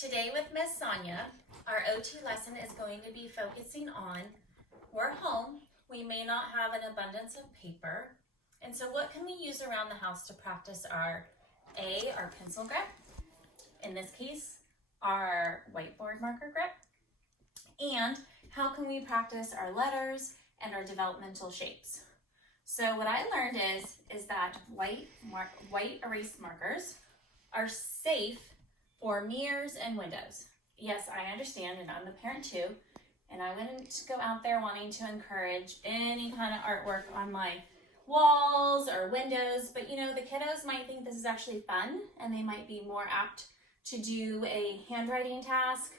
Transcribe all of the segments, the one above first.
Today with Miss Sonia, our OT lesson is going to be focusing on, we're home, we may not have an abundance of paper, and so what can we use around the house to practice our pencil grip, in this case, our whiteboard marker grip, and how can we practice our letters and our developmental shapes. So what I learned is that white erase markers are safe for mirrors and windows. Yes, I understand, and I'm a parent too, and I wouldn't go out there wanting to encourage any kind of artwork on my walls or windows, but you know, the kiddos might think this is actually fun, and they might be more apt to do a handwriting task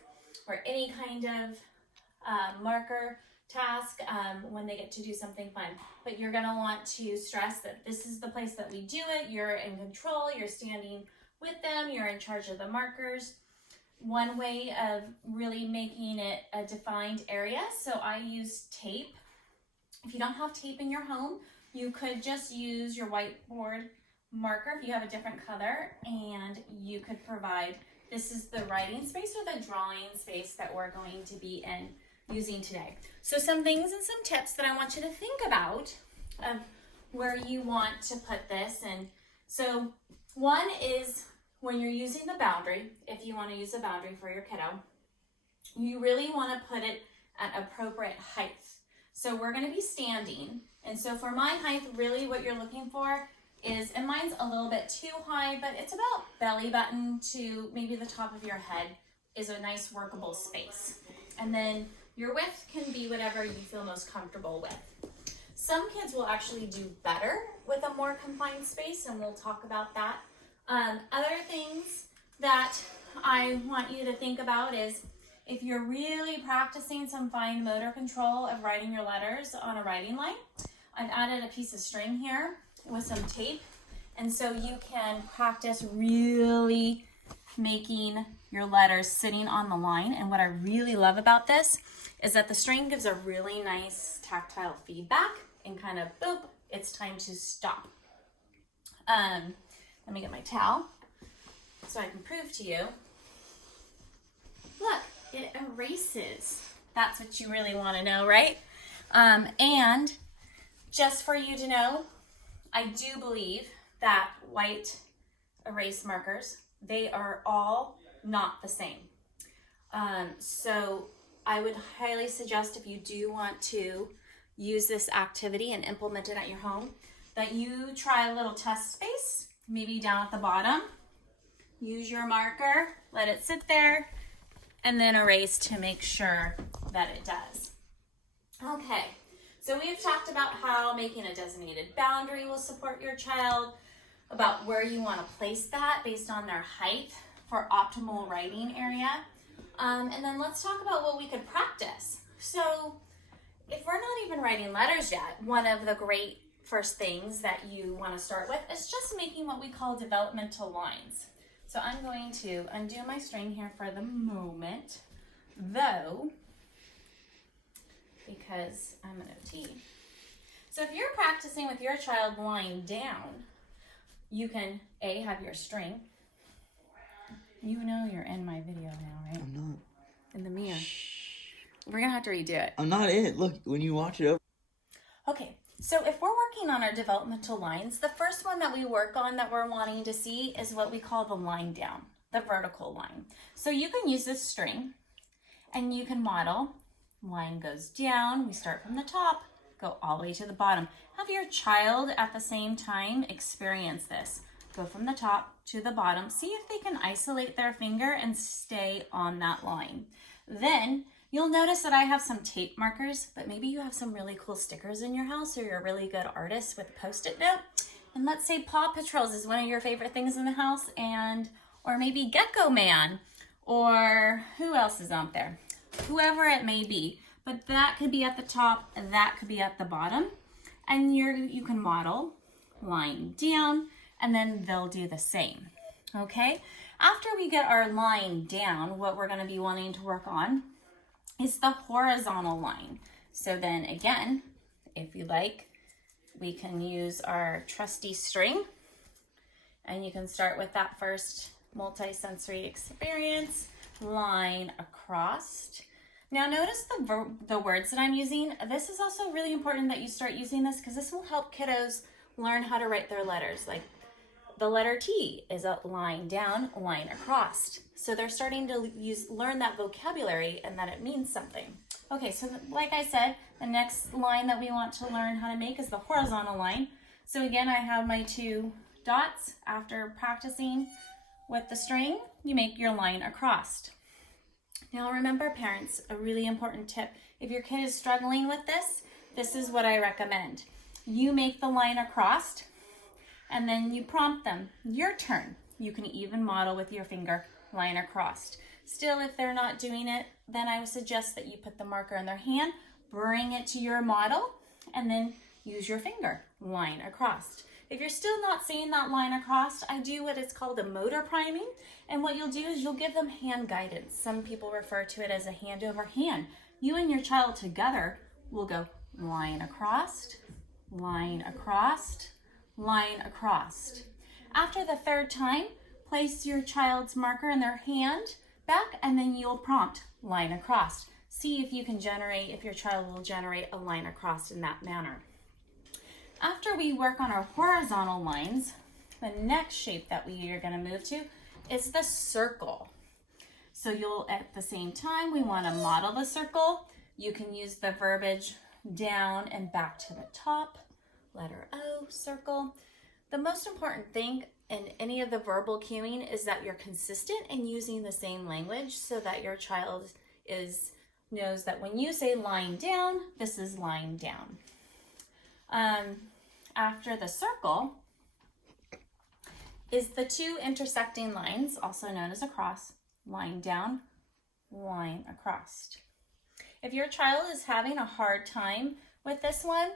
or any kind of marker task when they get to do something fun. But you're gonna want to stress that this is the place that we do it. You're in control, you're standing with them, you're in charge of the markers. One way of really making it a defined area, so I use tape. If you don't have tape in your home, you could just use your whiteboard marker if you have a different color, and you could provide, this is the writing space or the drawing space that we're going to be using today. So some things and some tips that I want you to think about of where you want to put this. And so one is when you're using the boundary, if you want to use a boundary for your kiddo, you really want to put it at appropriate height. So we're going to be standing. And so for my height, really what you're looking for is, and mine's a little bit too high, but it's about belly button to maybe the top of your head is a nice workable space. And then your width can be whatever you feel most comfortable with. Some kids will actually do better with a more confined space, and we'll talk about that. Other things that I want you to think about is if you're really practicing some fine motor control of writing your letters on a writing line, I've added a piece of string here with some tape, and so you can practice really making your letters sitting on the line. And what I really love about this is that the string gives a really nice tactile feedback and kind of boop, it's time to stop. Let me get my towel so I can prove to you. Look, it erases. That's what you really want to know, right? And just for you to know, I do believe that white erase markers, they are all not the same. So I would highly suggest, if you do want to use this activity and implement it at your home, that you try a little test space, maybe down at the bottom. Use your marker, let it sit there, and then erase to make sure that it does. Okay, so we've talked about how making a designated boundary will support your child, about where you want to place that based on their height for optimal writing area. And then let's talk about what we could practice. So if we're not even writing letters yet, one of the great first things that you want to start with is just making what we call developmental lines. So I'm going to undo my string here for the moment, though, because I'm an OT. So if you're practicing with your child lying down, you can have your string. You know you're in my video now, right? I'm not. In the mirror. We're gonna have to redo it. I'm not in it. Look, when you watch it over. Okay, so if we're working on our developmental lines, the first one that we work on that we're wanting to see is what we call the line down, the vertical line. So you can use this string and you can model. Line goes down, we start from the top, go all the way to the bottom. Have your child at the same time experience this. Go from the top to the bottom. See if they can isolate their finger and stay on that line. Then you'll notice that I have some tape markers, but maybe you have some really cool stickers in your house, or you're a really good artist with a Post-it note. And let's say Paw Patrols is one of your favorite things in the house, or maybe Gecko Man, or who else is out there? Whoever it may be. But that could be at the top, and that could be at the bottom. And you can model line down, and then they'll do the same. Okay? After we get our line down, what we're going to be wanting to work on is the horizontal line. So then again, if you like, we can use our trusty string, and you can start with that first multi-sensory experience line across. Now notice the words that I'm using. This is also really important that you start using this because this will help kiddos learn how to write their letters. Like the letter T is a line down, line across. So they're starting to learn that vocabulary and that it means something. Okay, so like I said, the next line that we want to learn how to make is the horizontal line. So again, I have my 2 dots. After practicing with the string, you make your line across. Now remember, parents, a really important tip. If your kid is struggling with this, this is what I recommend. You make the line across and then you prompt them. Your turn. You can even model with your finger, line across. Still, if they're not doing it, then I would suggest that you put the marker in their hand, bring it to your model, and then use your finger, line across. If you're still not seeing that line across, I do what is called a motor priming. And what you'll do is you'll give them hand guidance. Some people refer to it as a hand over hand. You and your child together will go line across, line across, line across. After the 3rd time, place your child's marker in their hand back, and then you'll prompt line across. See if you can generate, if your child will generate a line across in that manner. After we work on our horizontal lines, the next shape that we are going to move to is the circle. So at the same time, we want to model the circle. You can use the verbiage down and back to the top, letter O, circle. The most important thing in any of the verbal cueing is that you're consistent in using the same language so that your child knows that when you say line down, this is line down. After the circle is the 2 intersecting lines, also known as a cross, line down, line across. If your child is having a hard time with this one,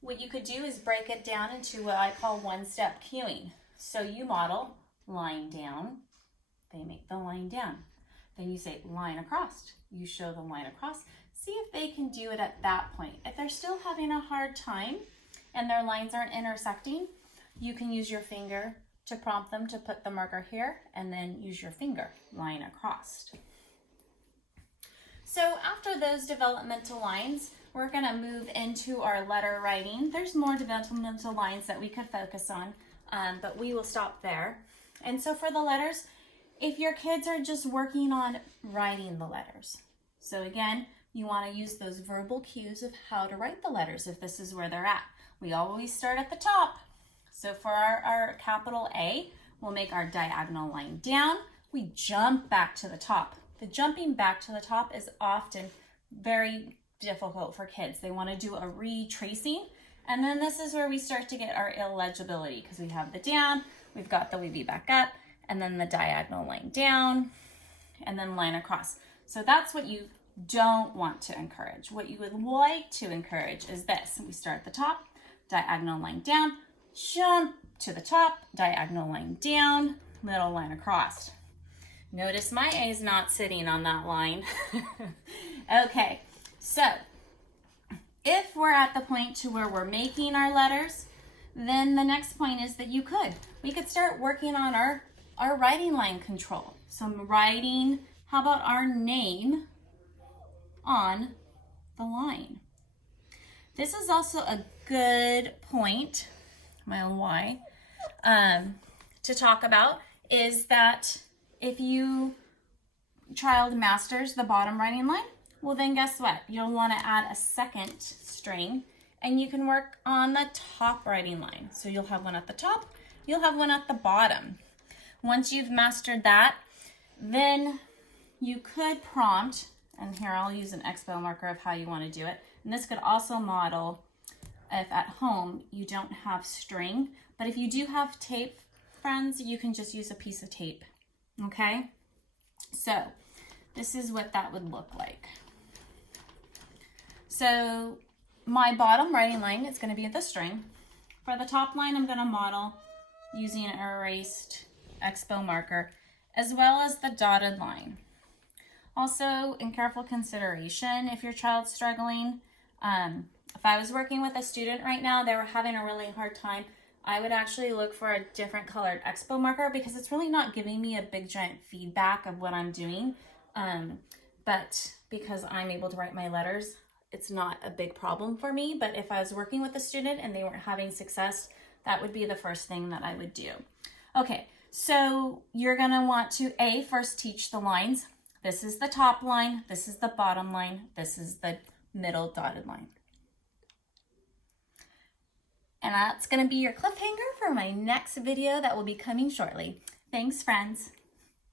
what you could do is break it down into what I call one-step cueing. So you model line down, they make the line down. Then you say line across, you show the line across. See if they can do it at that point. If they're still having a hard time and their lines aren't intersecting, you can use your finger to prompt them to put the marker here and then use your finger, line across. So after those developmental lines, we're going to move into our letter writing. There's more developmental lines that we could focus on, but we will stop there. And so for the letters, if your kids are just working on writing the letters, so again, you want to use those verbal cues of how to write the letters if this is where they're at. We always start at the top. So for our capital A, we'll make our diagonal line down. We jump back to the top. The jumping back to the top is often very difficult for kids. They want to do a retracing. And then this is where we start to get our illegibility because we have the down, we've got the wavy back up, and then the diagonal line down, and then line across. So that's what you don't want to encourage. What you would like to encourage is this. We start at the top, diagonal line down, jump to the top, diagonal line down, middle line across. Notice my A is not sitting on that line. Okay, so if we're at the point to where we're making our letters, then the next point is that we could start working on our writing line control. So I'm writing, how about our name on the line? This is also a good point, my own Y, to talk about is that if you child masters the bottom writing line, well then guess what? You'll want to add a second string and you can work on the top writing line. So you'll have one at the top, you'll have one at the bottom. Once you've mastered that, then you could prompt, and here I'll use an expo marker of how you want to do it. And this could also model if at home you don't have string, but if you do have tape, friends, you can just use a piece of tape, okay? So this is what that would look like. So my bottom writing line is going to be the string. For the top line, I'm going to model using an erased expo marker, as well as the dotted line. Also, in careful consideration, if your child's struggling, if I was working with a student right now, they were having a really hard time, I would actually look for a different colored expo marker because it's really not giving me a big giant feedback of what I'm doing. But because I'm able to write my letters, it's not a big problem for me. But if I was working with a student and they weren't having success, that would be the first thing that I would do. Okay, so you're gonna want to first teach the lines. This is the top line, this is the bottom line, this is the middle dotted line. And that's gonna be your cliffhanger for my next video that will be coming shortly. Thanks, friends.